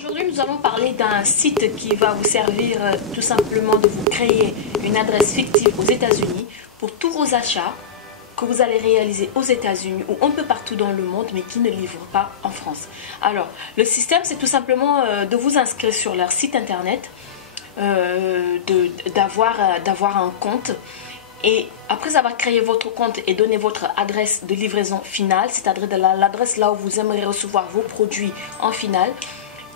Aujourd'hui, nous allons parler d'un site qui va vous servir tout simplement de vous créer une adresse fictive aux États-Unis pour tous vos achats que vous allez réaliser aux États-Unis ou un peu partout dans le monde, mais qui ne livrent pas en France. Alors, le système, c'est tout simplement de vous inscrire sur leur site internet, d'avoir un compte. Et après avoir créé votre compte et donné votre adresse de livraison finale, c'est-à-dire l'adresse là où vous aimeriez recevoir vos produits en finale,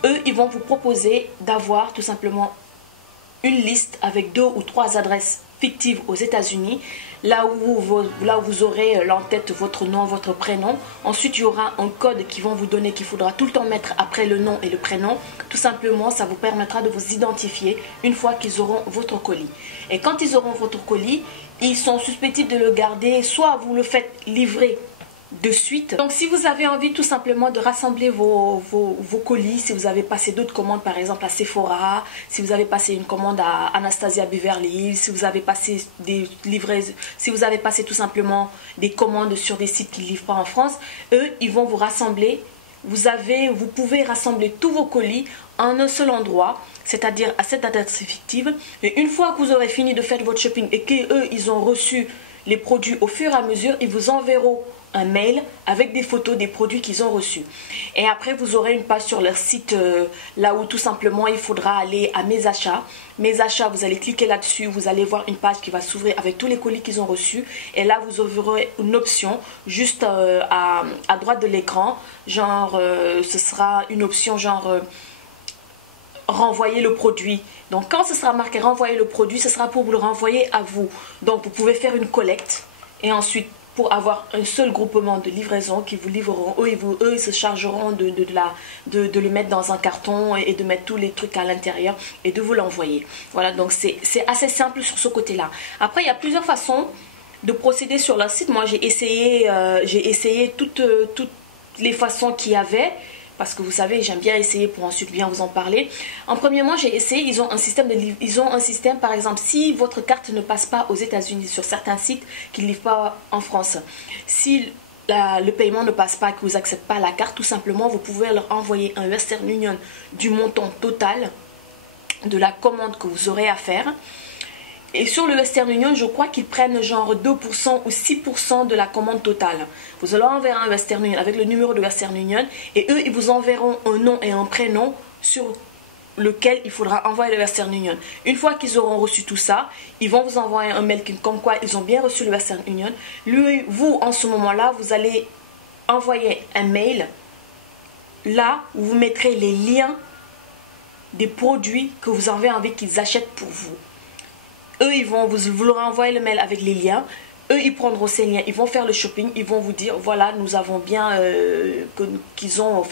eux, ils vont vous proposer d'avoir tout simplement une liste avec 2 ou 3 adresses fictives aux États-Unis, là où vous aurez en tête votre nom, votre prénom. Ensuite, il y aura un code qu'ils vont vous donner qu'il faudra tout le temps mettre après le nom et le prénom. Tout simplement, ça vous permettra de vous identifier une fois qu'ils auront votre colis. Et quand ils auront votre colis, ils sont susceptibles de le garder, soit vous le faites livrer de suite. Donc si vous avez envie tout simplement de rassembler vos colis, si vous avez passé d'autres commandes par exemple à Sephora, si vous avez passé une commande à Anastasia Beverly Hills, si vous avez passé des livraises, si vous avez passé tout simplement des commandes sur des sites qui ne livrent pas en France, eux ils vont vous rassembler. Vous pouvez rassembler tous vos colis en un seul endroit, c'est-à-dire à cette adresse fictive. Et une fois que vous aurez fini de faire votre shopping et qu'eux ils ont reçu les produits au fur et à mesure, ils vous enverront un mail avec des photos des produits qu'ils ont reçus. Et après, vous aurez une page sur leur site là où tout simplement il faudra aller à mes achats. Mes achats, vous allez cliquer là-dessus, vous allez voir une page qui va s'ouvrir avec tous les colis qu'ils ont reçus. Et là, vous aurez une option juste à droite de l'écran. Genre, ce sera une option genre renvoyer le produit. Donc quand ce sera marqué renvoyer le produit, ce sera pour vous le renvoyer à vous. Donc vous pouvez faire une collecte et ensuite pour avoir un seul groupement de livraison qui vous livreront, eux ils se chargeront de le mettre dans un carton et de mettre tous les trucs à l'intérieur et de vous l'envoyer. Voilà, donc c'est assez simple sur ce côté-là. Après, il y a plusieurs façons de procéder sur leur site. Moi, j'ai essayé toutes les façons qu'il y avait. Parce que vous savez, j'aime bien essayer pour ensuite bien vous en parler. En premièrement, j'ai essayé, ils ont un système, par exemple, si votre carte ne passe pas aux États-Unis sur certains sites qui ne livrent pas en France, si le paiement ne passe pas, que vous n'acceptez pas la carte, tout simplement, vous pouvez leur envoyer un Western Union du montant total de la commande que vous aurez à faire. Et sur le Western Union, je crois qu'ils prennent genre 2% ou 6% de la commande totale. Vous leur enverrez un Western Union avec le numéro de Western Union et eux, ils vous enverront un nom et un prénom sur lequel il faudra envoyer le Western Union. Une fois qu'ils auront reçu tout ça, ils vont vous envoyer un mail comme quoi ils ont bien reçu le Western Union. Vous, en ce moment-là, vous allez envoyer un mail là où vous mettrez les liens des produits que vous avez envie qu'ils achètent pour vous. Eux, vous leur envoyer le mail avec les liens. Eux, ils prendront ces liens, ils vont faire le shopping, ils vont vous dire, voilà, nous avons bien qu'ils ont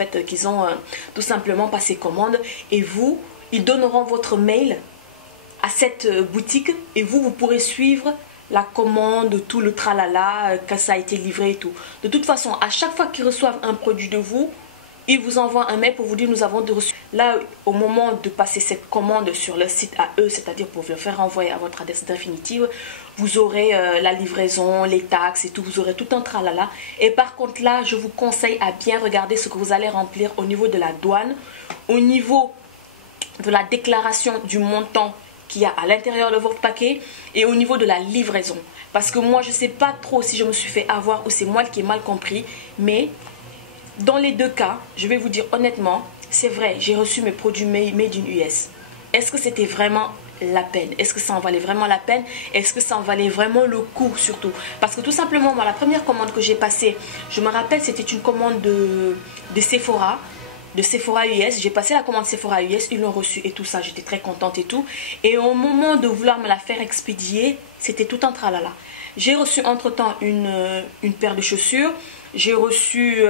tout simplement passé commande. Et vous, ils donneront votre mail à cette boutique et vous pourrez suivre la commande, tout le tralala, quand ça a été livré et tout. De toute façon, à chaque fois qu'ils reçoivent un produit de vous, ils vous envoient un mail pour vous dire nous avons reçu. Là, au moment de passer cette commande sur le site à eux, c'est-à-dire pour vous faire renvoyer à votre adresse définitive, vous aurez la livraison, les taxes et tout, vous aurez tout un tralala. Et par contre là, je vous conseille à bien regarder ce que vous allez remplir au niveau de la douane, au niveau de la déclaration du montant qu'il y a à l'intérieur de votre paquet et au niveau de la livraison. Parce que moi, je ne sais pas trop si je me suis fait avoir ou c'est moi qui ai mal compris, mais dans les deux cas, je vais vous dire honnêtement, c'est vrai, j'ai reçu mes produits made in US. Est-ce que c'était vraiment la peine? Est-ce que ça en valait vraiment la peine? Est-ce que ça en valait vraiment le coup surtout? Parce que tout simplement, moi, la première commande que j'ai passée, je me rappelle, c'était une commande de Sephora US. J'ai passé la commande Sephora US, ils l'ont reçue et tout ça, j'étais très contente et tout. Et au moment de vouloir me la faire expédier, c'était tout un tralala. J'ai reçu entre-temps une paire de chaussures. J'ai reçu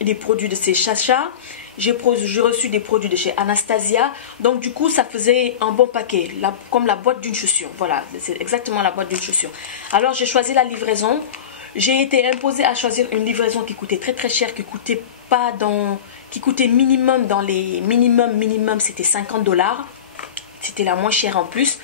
des produits de chez Chacha. J'ai reçu des produits de chez Anastasia. Donc du coup, ça faisait un bon paquet, comme la boîte d'une chaussure. Voilà, c'est exactement la boîte d'une chaussure. Alors j'ai choisi la livraison. J'ai été imposée à choisir une livraison qui coûtait très très cher, qui coûtait minimum dans les minimum, c'était $50. c'était la moins chère en plus.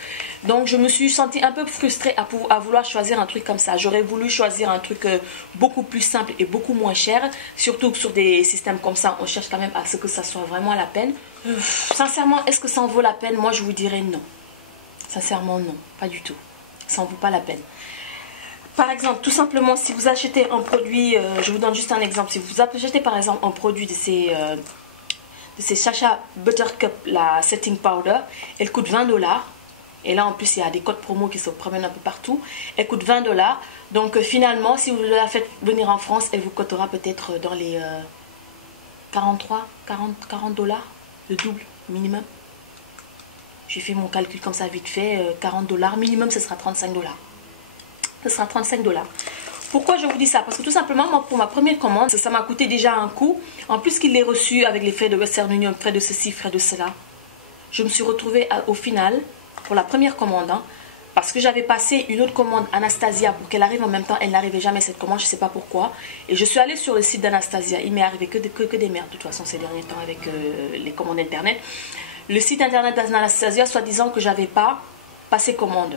Donc je me suis sentie un peu frustrée à vouloir choisir un truc comme ça. J'aurais voulu choisir un truc beaucoup plus simple et beaucoup moins cher. Surtout que sur des systèmes comme ça, on cherche quand même à ce que ça soit vraiment la peine. Sincèrement, est-ce que ça en vaut la peine? Moi je vous dirais non. Sincèrement non, pas du tout. Ça en vaut pas la peine. Par exemple, tout simplement, si vous achetez un produit, je vous donne juste un exemple. Si vous achetez par exemple un produit de ces Sacha Buttercup, la setting powder, elle coûte 20 $. Et là en plus il y a des codes promo qui se promènent un peu partout. Elle coûte 20 $. Donc finalement, si vous la faites venir en France, elle vous coûtera peut-être dans les 40 $, le double minimum. J'ai fait mon calcul comme ça vite fait, 40 $, minimum ce sera 35 $. Ce sera 35 $. Pourquoi je vous dis ça? Parce que tout simplement, moi, pour ma première commande, ça m'a coûté déjà un coup. En plus qu'il l'ait reçu avec les frais de Western Union, frais de ceci, frais de cela. Je me suis retrouvée au final, pour la première commande, hein, parce que j'avais passé une autre commande Anastasia pour qu'elle arrive en même temps. Elle n'arrivait jamais cette commande, je ne sais pas pourquoi. Et je suis allée sur le site d'Anastasia. Il m'est arrivé que des merdes, de toute façon, ces derniers temps avec les commandes internet. Le site internet d'Anastasia, soi-disant que j'avais pas passé commande.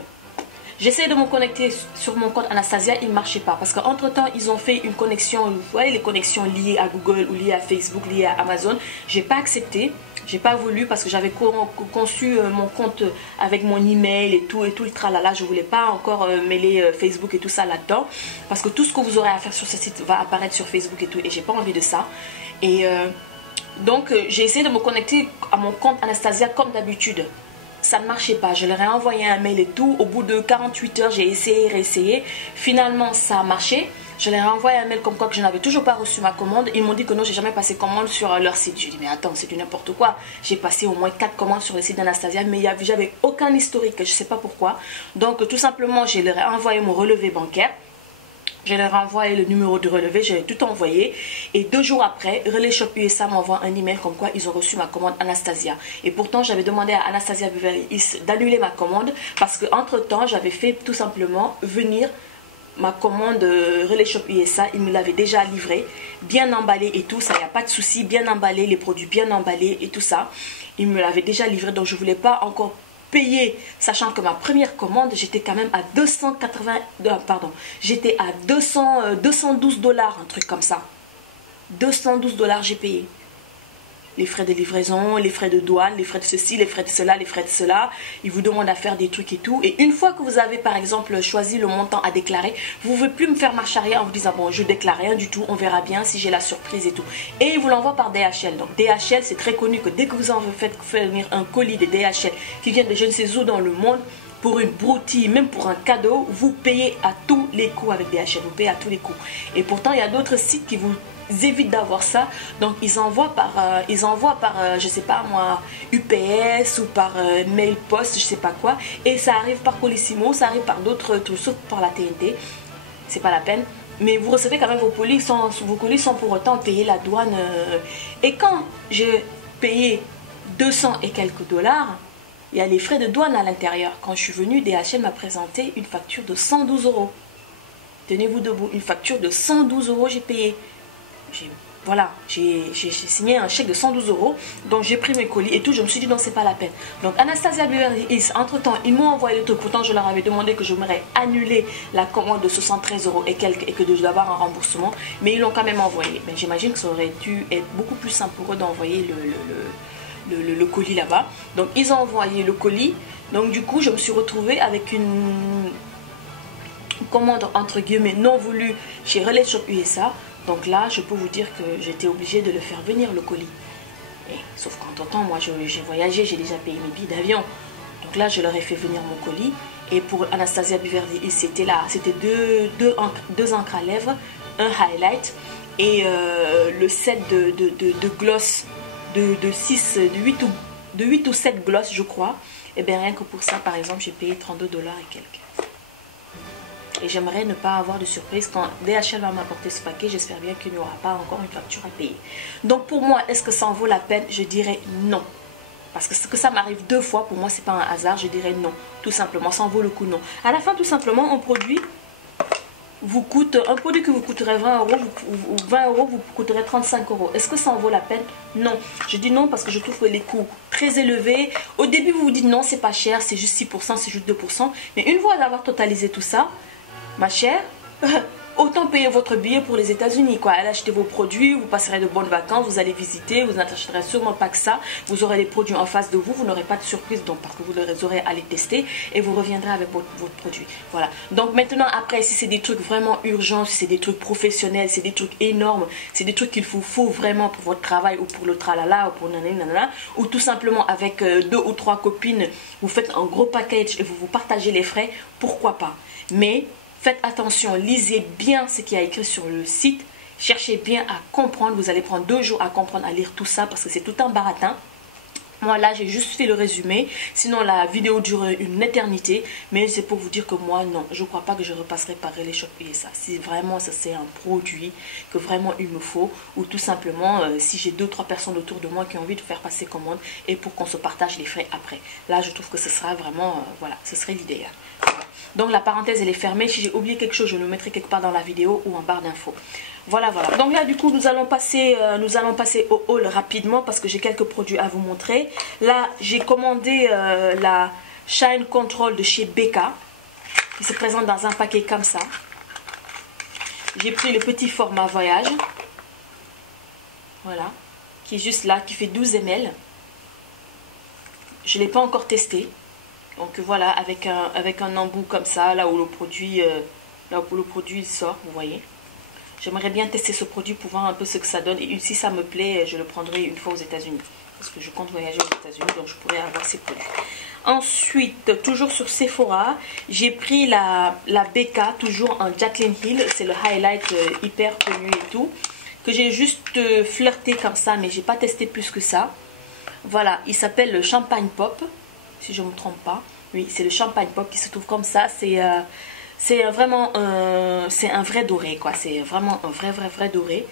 J'essaie de me connecter sur mon compte Anastasia, il ne marchait pas. Parce qu'entre temps, ils ont fait une connexion, vous voyez les connexions liées à Google ou liées à Facebook, liées à Amazon. Je n'ai pas accepté, j'ai pas voulu parce que j'avais conçu mon compte avec mon email et tout le tralala. Je ne voulais pas encore mêler Facebook et tout ça là-dedans. Parce que tout ce que vous aurez à faire sur ce site va apparaître sur Facebook et tout. Et j'ai pas envie de ça. Et donc, j'ai essayé de me connecter à mon compte Anastasia comme d'habitude. Ça ne marchait pas, je leur ai envoyé un mail et tout. Au bout de 48 heures, j'ai essayé, réessayé. Finalement, ça a marché. Je leur ai envoyé un mail comme quoi que je n'avais toujours pas reçu ma commande. Ils m'ont dit que non, j'ai jamais passé commande sur leur site. J'ai dit, mais attends, c'est du n'importe quoi. J'ai passé au moins 4 commandes sur le site d'Anastasia, mais j'avais aucun historique, je ne sais pas pourquoi. Donc, tout simplement, je leur ai envoyé mon relevé bancaire. Je leur ai envoyé le numéro de relevé, j'ai tout envoyé. Et 2 jours après, Relais Shop USA m'envoie un email comme quoi ils ont reçu ma commande Anastasia. Et pourtant, j'avais demandé à Anastasia Beverly Hills d'annuler ma commande parce qu'entre temps, j'avais fait tout simplement venir ma commande Relais Shop USA. Ils me l'avaient déjà livré, bien emballé et tout ça, il n'y a pas de souci, bien emballé, les produits bien emballés et tout ça. Ils me l'avaient déjà livré, donc je ne voulais pas encore payer, sachant que ma première commande, j'étais quand même à 212 $, un truc comme ça. 212 $ j'ai payé. Les frais de livraison, les frais de douane, les frais de ceci, les frais de cela, les frais de cela. Ils vous demandent à faire des trucs et tout. Et une fois que vous avez par exemple choisi le montant à déclarer, vous ne pouvez plus me faire marche arrière en vous disant bon, je déclare rien du tout, on verra bien si j'ai la surprise et tout. Et ils vous l'envoient par DHL. Donc DHL, c'est très connu que dès que vous en faites venir un colis de DHL qui vient de je ne sais où dans le monde, pour une broutille, même pour un cadeau, vous payez à tous les coups avec DHL. Vous payez à tous les coups. Et pourtant, il y a d'autres sites qui vous évitent d'avoir ça. Donc, ils envoient par je sais pas moi, UPS ou par mail post, je sais pas quoi. Et ça arrive par Colissimo, ça arrive par d'autres trucs, sauf par la TNT. C'est pas la peine. Mais vous recevez quand même vos colis sans pour autant payer la douane. Et quand j'ai payé 200 et quelques $, il y a les frais de douane à l'intérieur. Quand je suis venue, DHL m'a présenté une facture de 112 €. Tenez-vous debout, une facture de 112 € j'ai payé. Voilà, j'ai signé un chèque de 112 €. Donc j'ai pris mes colis et tout, je me suis dit non, c'est pas la peine. Donc Anastasia Beverly Hills, entre temps, ils m'ont envoyé le truc. Pourtant, je leur avais demandé que je m'aurais annulé la commande de 73 € et quelques et que je dois avoir un remboursement. Mais ils l'ont quand même envoyé. Mais j'imagine que ça aurait dû être beaucoup plus simple pour eux d'envoyer le colis là-bas. Donc ils ont envoyé le colis. Donc du coup, je me suis retrouvée avec une commande entre guillemets non voulue chez Relais Shop USA. Donc là, je peux vous dire que j'étais obligée de le faire venir, le colis. Et, sauf qu'entre-temps, moi, j'ai voyagé, j'ai déjà payé mes billets d'avion. Donc là, je leur ai fait venir mon colis. Et pour Anastasia Beverly Hills, c'était deux encres à lèvres, un highlight et le set de gloss de 8 ou 7 gloss, je crois. Et bien rien que pour ça, par exemple, j'ai payé 32 $ et quelques. Et j'aimerais ne pas avoir de surprise quand DHL va m'apporter ce paquet. J'espère bien qu'il n'y aura pas encore une facture à payer. Donc pour moi, est-ce que ça en vaut la peine? Je dirais non. Parce que ça m'arrive 2 fois, pour moi c'est pas un hasard, je dirais non. Tout simplement, ça en vaut le coup, non. À la fin, tout simplement, un produit qui vous coûterait 20 €, vous coûterait 35 €. Est-ce que ça en vaut la peine? Non. Je dis non parce que je trouve que les coûts très élevé. Au début, vous vous dites non, c'est pas cher, c'est juste 6%, c'est juste 2%. Mais une fois d'avoir totalisé tout ça, ma chère, autant payer votre billet pour les États-Unis, quoi. Allez acheter vos produits, vous passerez de bonnes vacances, vous allez visiter, vous n'achèterez sûrement pas que ça. Vous aurez les produits en face de vous, vous n'aurez pas de surprise, donc parce que vous les aurez à les tester et vous reviendrez avec votre produit. Voilà. Donc maintenant, après, si c'est des trucs vraiment urgents, si c'est des trucs professionnels, c'est des trucs énormes, c'est des trucs qu'il vous faut vraiment pour votre travail ou pour le tralala ou pour nanana, ou tout simplement avec 2 ou 3 copines, vous faites un gros package et vous vous partagez les frais, pourquoi pas. Mais faites attention, lisez bien ce qu'il y a écrit sur le site. Cherchez bien à comprendre. Vous allez prendre 2 jours à comprendre, à lire tout ça parce que c'est tout un baratin. Moi là j'ai juste fait le résumé, sinon la vidéo dure une éternité, mais c'est pour vous dire que moi non, je ne crois pas que je repasserai par Relais Shop et ça. Si vraiment ça c'est un produit que vraiment il me faut, ou tout simplement si j'ai 2-3 personnes autour de moi qui ont envie de faire passer commande et pour qu'on se partage les frais après. Là je trouve que ce sera vraiment, voilà, ce serait l'idéal. Voilà. Donc la parenthèse elle est fermée, si j'ai oublié quelque chose je le mettrai quelque part dans la vidéo ou en barre d'infos. Voilà, voilà. Donc là, du coup, nous allons passer au haul rapidement parce que j'ai quelques produits à vous montrer. Là, j'ai commandé la Shine Control de chez Becca qui se présente dans un paquet comme ça. J'ai pris le petit format voyage. Voilà. Qui est juste là, qui fait 12 ml. Je ne l'ai pas encore testé. Donc voilà, avec un embout comme ça, là où le produit sort, vous voyez. J'aimerais bien tester ce produit pour voir un peu ce que ça donne. Et si ça me plaît, je le prendrai une fois aux États-Unis. Parce que je compte voyager aux États-Unis, donc je pourrais avoir ces produits. Ensuite, toujours sur Sephora, j'ai pris la Becca, toujours en Jaclyn Hill. C'est le highlight hyper connu et tout. Que j'ai juste flirté comme ça, mais j'ai pas testé plus que ça. Voilà, il s'appelle le Champagne Pop, si je ne me trompe pas. Oui, c'est le Champagne Pop qui se trouve comme ça. C'est vraiment c'est un vrai doré, quoi. C'est vraiment un vrai doré.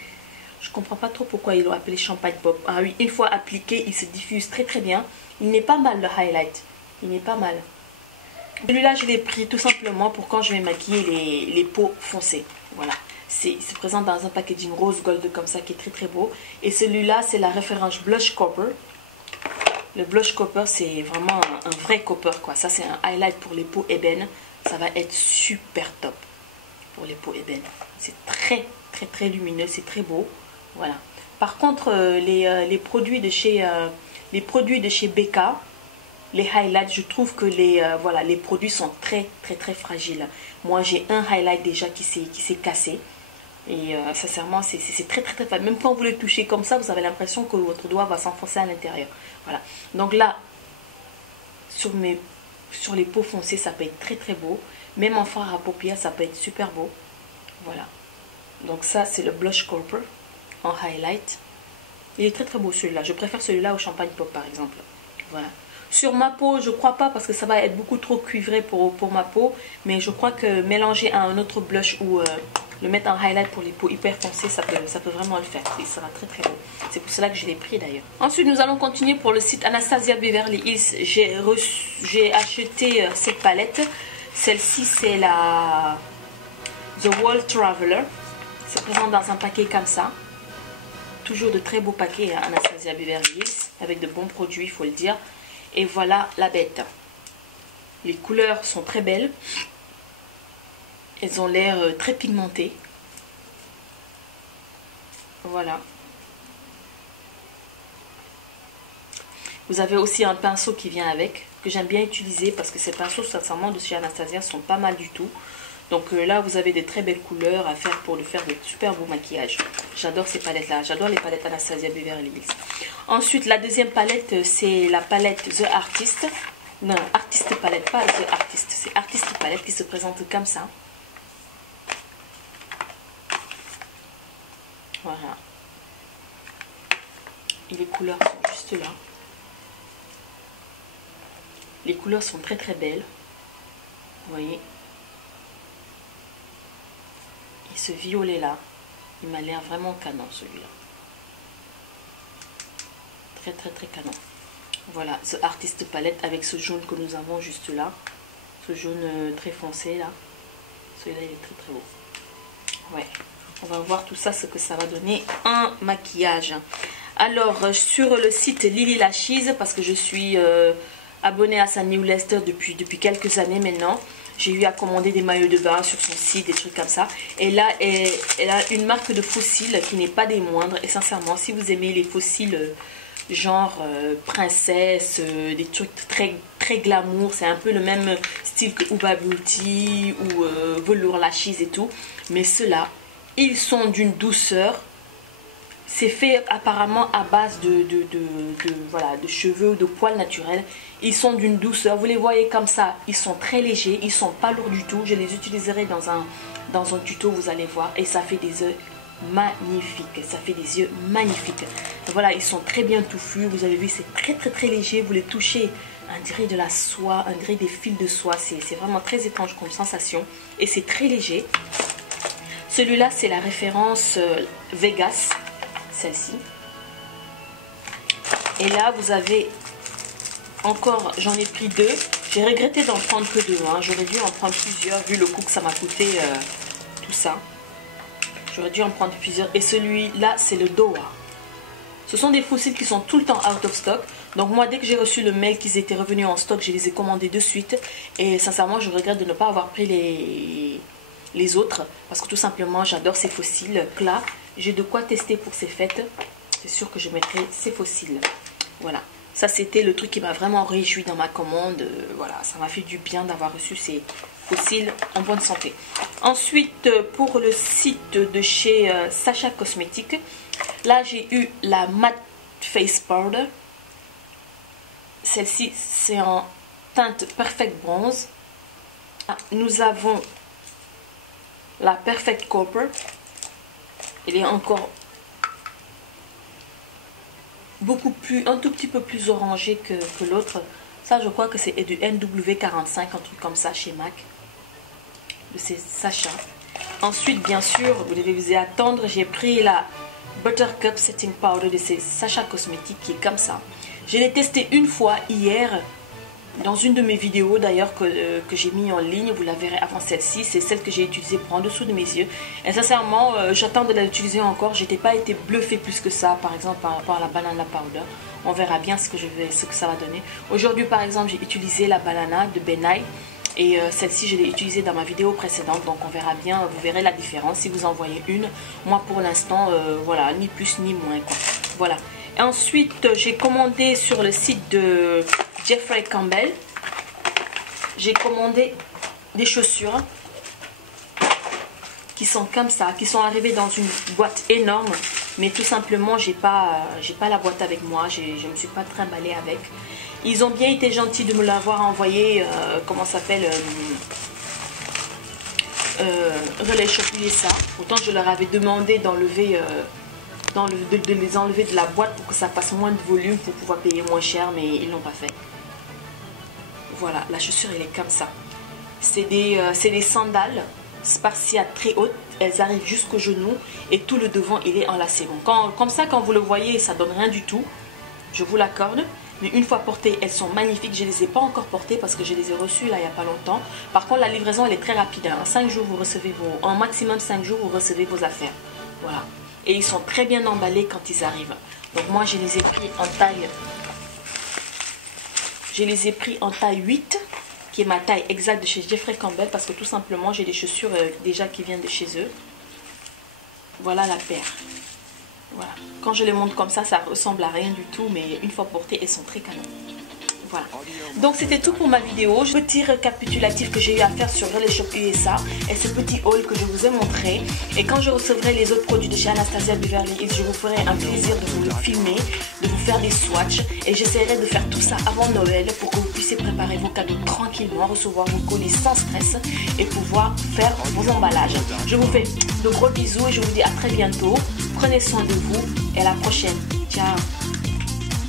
Je comprends pas trop pourquoi ils l'ont appelé Champagne Pop. Ah oui, une fois appliqué, il se diffuse très bien. Il n'est pas mal le highlight. Il n'est pas mal. Celui-là, je l'ai pris tout simplement pour quand je vais maquiller les peaux foncées. Voilà. Il se présente dans un packaging rose gold comme ça qui est très beau. Et celui-là, c'est la référence Blush Copper. Le Blush Copper, c'est vraiment un vrai copper, quoi. Ça, c'est un highlight pour les peaux ébènes. Ça va être super top pour les peaux ébènes. C'est très lumineux, c'est très beau. Voilà. Par contre, les produits de chez Becca, les highlights, je trouve que les produits sont très fragiles. Moi, j'ai un highlight déjà qui s'est cassé. Et sincèrement, c'est très faible. Même quand vous le touchez comme ça, vous avez l'impression que votre doigt va s'enfoncer à l'intérieur. Voilà. Donc là, sur les peaux foncées, ça peut être très beau. Même en fard à paupières, ça peut être super beau. Voilà. Donc ça, c'est le Blush Copper en highlight. Il est très beau celui-là. Je préfère celui-là au Champagne Pop, par exemple. Voilà. Sur ma peau, je crois pas parce que ça va être beaucoup trop cuivré pour ma peau. Mais je crois que mélanger à un autre blush ou le mettre en highlight pour les peaux hyper foncées, ça peut vraiment le faire. Il sera très beau. C'est pour cela que je l'ai pris d'ailleurs. Ensuite, nous allons continuer pour le site Anastasia Beverly Hills. J'ai acheté cette palette. Celle-ci, c'est la The World Traveler. C'est présent dans un paquet comme ça. Toujours de très beaux paquets, hein, Anastasia Beverly Hills, avec de bons produits, il faut le dire. Et voilà la bête. Les couleurs sont très belles. Elles ont l'air très pigmentées. Voilà. Vous avez aussi un pinceau qui vient avec, que j'aime bien utiliser parce que ces pinceaux, sincèrement, de chez Anastasia sont pas mal du tout. Donc là, vous avez des très belles couleurs à faire pour faire de super beaux maquillages. J'adore ces palettes-là. J'adore les palettes Anastasia Beverly Hills. Ensuite, la deuxième palette, c'est la palette The Artist. Non, Artist Palette, pas The Artist. C'est Artist Palette qui se présente comme ça. Voilà. Et les couleurs sont juste là. Les couleurs sont très belles. Vous voyez. Et ce violet là, il m'a l'air vraiment canon celui-là. Très canon. Voilà, The Artist Palette avec ce jaune que nous avons juste là. Ce jaune très foncé là. Celui-là il est très beau. Ouais. On va voir tout ça, ce que ça va donner en maquillage. Alors, sur le site Lily Lashes, parce que je suis abonnée à sa newsletter depuis quelques années maintenant, j'ai eu à commander des maillots de bain sur son site, des trucs comme ça. Et là, elle a une marque de fossiles qui n'est pas des moindres. Et sincèrement, si vous aimez les fossiles genre princesse, des trucs très glamour, c'est un peu le même style que Huda Beauty ou Velour Lashes et tout. Mais ceux-là, ils sont d'une douceur. C'est fait apparemment à base voilà, de cheveux ou de poils naturels. Ils sont d'une douceur. Vous les voyez comme ça. Ils sont très légers. Ils sont pas lourds du tout. Je les utiliserai dans un tuto, vous allez voir. Et ça fait des yeux magnifiques. Ça fait des yeux magnifiques. Donc voilà, ils sont très bien touffus. Vous avez vu, c'est très léger. Vous les touchez, on dirait de la soie, on dirait des fils de soie. C'est vraiment très étrange comme sensation. Et c'est très léger. Celui-là, c'est la référence Vegas. Celle-ci. Et là, vous avez encore, j'en ai pris 2. J'ai regretté d'en prendre que 2. Hein. J'aurais dû en prendre plusieurs, vu le coût que ça m'a coûté, tout ça. J'aurais dû en prendre plusieurs. Et celui-là, c'est le Doha. Ce sont des fossiles qui sont tout le temps out of stock. Donc moi, dès que j'ai reçu le mail qu'ils étaient revenus en stock, je les ai commandés de suite. Et sincèrement, je regrette de ne pas avoir pris les autres. Parce que tout simplement, j'adore ces fossiles. Là, j'ai de quoi tester pour ces fêtes. C'est sûr que je mettrai ces fossiles. Voilà. Ça, c'était le truc qui m'a vraiment réjoui dans ma commande. Voilà, ça m'a fait du bien d'avoir reçu ces fossiles en bonne santé. Ensuite, pour le site de chez Sacha Cosmetics, là, j'ai eu la Matte Face Powder. Celle-ci, c'est en teinte Perfect Bronze. Nous avons la Perfect Copper. Elle est encore beaucoup plus, un tout petit peu plus orangée que l'autre. Ça, je crois que c'est du NW45, un truc comme ça chez MAC. De ces Sacha. Ensuite, bien sûr, vous devez vous y attendre, j'ai pris la Buttercup Setting Powder de ces Sacha Cosmetics qui est comme ça. Je l'ai testé une fois hier. Dans une de mes vidéos d'ailleurs que j'ai mis en ligne, vous la verrez avant celle-ci, c'est celle que j'ai utilisée pour en dessous de mes yeux. Et sincèrement, j'attends de l'utiliser encore. Je n'étais pas été bluffée plus que ça, par exemple par rapport à la Banana Powder. On verra bien ce que ça va donner. Aujourd'hui par exemple, j'ai utilisé la Banana de Benai. Et celle-ci, je l'ai utilisée dans ma vidéo précédente. Donc on verra bien, vous verrez la différence si vous en voyez une. Moi pour l'instant, voilà, ni plus ni moins, quoi. Voilà. Et ensuite, j'ai commandé sur le site de Jeffrey Campbell. J'ai commandé des chaussures qui sont comme ça, qui sont arrivées dans une boîte énorme. Mais tout simplement, j'ai pas la boîte avec moi. Je ne me suis pas trimballée avec. Ils ont bien été gentils de me l'avoir envoyé, comment ça s'appelle, Relais Shop USA. Pourtant, je leur avais demandé d'enlever... de les enlever de la boîte pour que ça fasse moins de volume pour pouvoir payer moins cher, mais ils l'ont pas fait. Voilà, la chaussure elle est comme ça. C'est des sandales spartiates très hautes, elles arrivent jusqu'au genou et tout le devant il est enlacé. Donc comme ça, quand vous le voyez, ça donne rien du tout, je vous l'accorde. Mais une fois portées, elles sont magnifiques. Je ne les ai pas encore portées parce que je les ai reçues là il n'y a pas longtemps. Par contre, la livraison elle est très rapide. En 5 jours, vous recevez en maximum 5 jours, vous recevez vos affaires. Voilà. Et ils sont très bien emballés quand ils arrivent. Donc moi je les ai pris en taille. Je les ai pris en taille 8, qui est ma taille exacte de chez Jeffrey Campbell, parce que tout simplement j'ai des chaussures déjà qui viennent de chez eux. Voilà la paire. Voilà. Quand je les montre comme ça ressemble à rien du tout, mais une fois portées, elles sont très canon. Voilà. Donc c'était tout pour ma vidéo. Petit récapitulatif que j'ai eu à faire sur Relais Shop USA et ce petit haul que je vous ai montré. Et quand je recevrai les autres produits de chez Anastasia Beverly Hills, je vous ferai un plaisir de vous le filmer, de vous faire des swatchs. Et j'essaierai de faire tout ça avant Noël pour que vous puissiez préparer vos cadeaux tranquillement, recevoir vos colis sans stress et pouvoir faire vos emballages. Je vous fais de gros bisous et je vous dis à très bientôt. Prenez soin de vous et à la prochaine. Ciao.